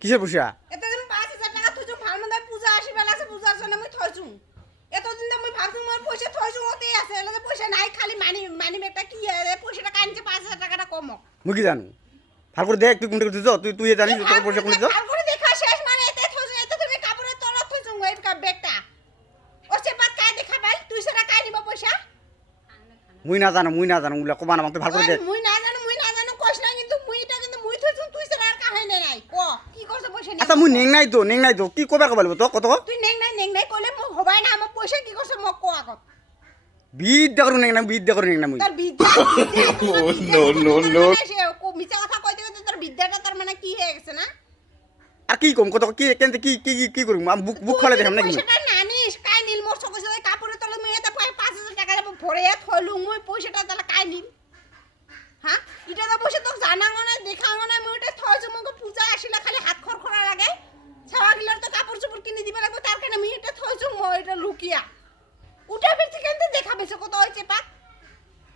কিসের পয়সা? এতে দিন 5000 টাকা থইছুম ভাল মন্দ পূজা আসি বেলা আছে পূজার জন্য মই থইছুম এতদিন তো মই ভাবছুম মোর পয়সা থইছুম ওতেই আছে এলে পয়সা নাই খালি মানি একটা কি পয়সাটা কানছে 5000 টাকাটা কম মুই কি জানো ভাল করে দেখ তুই কোনটা করছিস তুই জানিস তোর পয়সা কোনটা ভাল করে দেখা শেষ মানে এতে থইছুম এতে তুমি কাপড়ের তলা থইছুম ওই ব্যাগটা ওসে বাদ কাই দেখা ভাই তুই সেটা কাই নিব পয়সা মুই না জানো উলা কবা না তুই ভাল করে দেখ মুই না জানো কইছ না কিন্তু মুই থইছুম তুই সেটা আর কাহিনী নাই ক কি করছ পয়সা নিয়ে আচ্ছা মুই নেং নাই তো কি কবার কবালব তো কত তুই নেং নাই কইলে মই হবাই না আমার পয়সা কি করছ মোক ক আগত বিদ্যা করু নেং না মুই তোর বিদ্যা নো কো মিছা কথা কইতে কইতে তোর বিদ্যাটা তোর মানে কি হয়ে গেছে না আর কি কম কত কি কেন কি করুম বুক খলে দেখাম নাকি পয়সাটা নানিস কাই নীল মোর চকছে কাপড়ে তলে মই এটা 5000 টাকা ভরে থইলু মই পয়সাটা তাহলে কাই নীল হ্যাঁ এটা তো পয়সা তো জানাঙ্গ না দেখাঙ্গ না মই এটা থইছ মকে পূজা আসিলা খালি হাত খরখরা লাগে ছাওয়া গিলার তো কাপড় চোপড় কিনে দিবা লাগবে তার কারণে মই এটা থইছ মই এটা লুকিয়া উঠা বেশি কেন দেখাবেছ কত হইছে পাক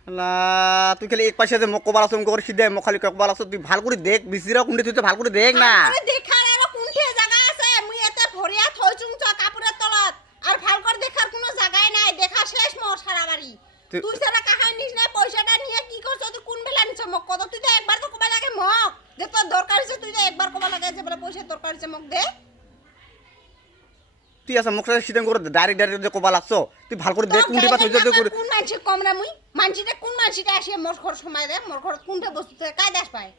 আল্লাহ তুই খালি এক পাশে যে মোক কবার আসম কর সিধা মোক খালি কবার আস তুই ভাল করে দেখ বিসিরা কোনটা তুই তো ভাল করে দেখ না আরে দেখার আর কোনঠে জায়গা আছে মুই এতে ভরিয়া থইছুম চ কাপড়ের তলত আর ভাল করে দেখার কোনো জায়গায় নাই দেখা শেষ মোর সারা বাড়ি তুই সারা কাহানি নিস না পয়সাটা নিয়ে কি করছ তুই কোন বেলা নিছ মক কত তুই তো একবার তো কবা লাগে মক যে তোর দরকার আছে তুই তো একবার কবা লাগে যে বলে পয়সা দরকার আছে মক দে তুই আসা মোক সিধা করে ডাইরেক্ট যে কবার লাগছ তুই ভাল করে দেখ কোনটা বা তুই যে করে কোন মানসি কম না মুই মানসিটা কোন মানসিটা আসে মোর ঘর সময় দে মোর ঘর কোনটা বস্তু থেকে কাই দাস পায়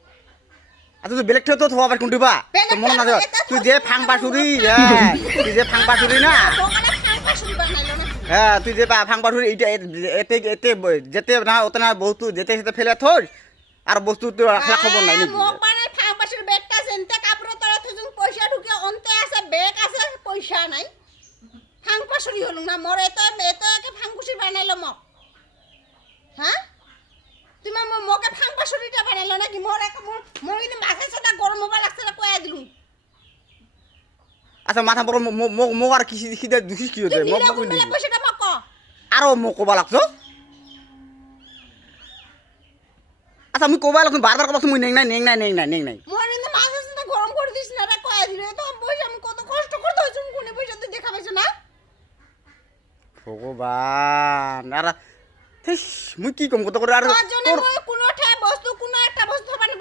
আচ্ছা তুই বেলেগ তো থবা পার কোনটা বা তো মন না তুই যে ফাং পাশুরি তুই যে ফাং পাশুরি না দোকানে ফাঁকা শুরু বানাইলো না হ্যাঁ তুই যে ফাং পাশুরি এইটা এতে যেতে না ওতে না বস্তু যেতে সেতে ফেলে থস আর বস্তু তুই রাখলা খবর নাই নাকি মোক বানাই ফাঁপাশের ব্যাগটা সেনতে কাপড় তলা থুজুং পয়সা ঢুকে অন্তে আছে ব্যাগ আছে পয়সা নাই ফাঁপাশরি হলুম না মোর এত একে ফাঁকুশি বানাইলো মোক হ্যাঁ তুমি মোকে ফাঁপাশরিটা বানাইলো নাকি মোর কিন্তু মাথা সাথে গরম হবা লাগছে না কয়া দিলুম আচ্ছা মাথা বড় মোক আর কিসি খিদে দুষিস কি হতে মোক মোক পয়সাটা মোক আর মোক কবা লাগছ আচ্ছা আমি কবা লাগছ বারবার কবা মুই নেং নাই মোর কিন্তু মাথা সাথে গরম করে দিছ না রে কয়া দিলে তো পয়সা আমি কত কষ্ট করতে হইছুম কোনে পয়সা তুই দেখা পাইছ না ভগবান আর মুই কি কম কত করে আর তোর কোন বস্তু কোন একটা বস্তু মানে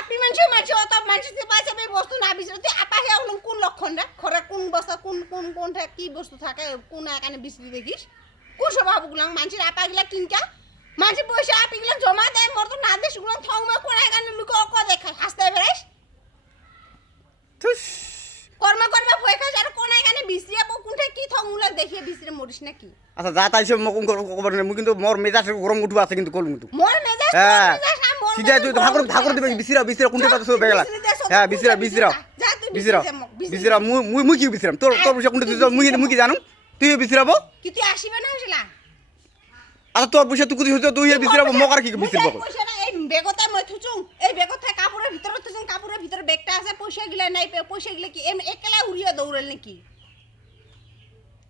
আপনি মানুষ অত মানুষ পাইছে এই বস্তু না বিচরে তুই আপা হে হলুম কোন লক্ষণ রে খরে কোন বস্তা কোনটা কি বস্তু থাকে কোন এখানে বিচরি দেখিস কোন স্বভাব গুলাং মানুষের আপা গিলা কিনকা মানুষ পয়সা আপি গিলা জমা দেয় মোর তো না দেশ গুলাং থংমা করে এখানে লুক অক দেখায় হাসতে বেরাইস কর্ম ভয় খাস আর কোন এখানে বিচরিয়া কোনটা কি থংগুলা দেখিয়ে বিচরে মরিস নাকি আচ্ছা যা তাইছে মোক খবর নেই মুই কিন্তু মোর মেজাজ গরম উঠবা আছে কিন্তু কল কিন্তু মোর মেজাজ হ্যাঁ মোর সিধা তুই ভাগর দিবে বিসিরা কোনটা পাতা সব বেগলা হ্যাঁ বিসিরা মুই কি বিসিরাম তোর পয়সা কোনটা তুই মুই কি জানো তুই বিসিরাবো কি তুই আসিবে না হইছিলা আচ্ছা তোর পয়সা তুই হইতো তুই বিসিরাবো মোক আর কি বিসিরাবো পয়সাটা এই বেগতে মই থুচুং এই বেগতে কাপড়ের ভিতরে থুচুং কাপড়ের ভিতরে ব্যাগটা আছে পয়সা গিলা নাই পয়সা গিলা কি একলা উড়িয়া দৌড়াল নাকি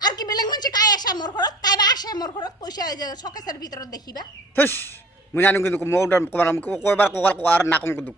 আর কি বেলেগ মানুষ কাই আসে মোর ঘরত কাই বা আসে মোর ঘরত পয়সা শোকেসের ভিতরে দেখিবা মুই জানো কিন্তু কয়বার আর না কম কিন্তু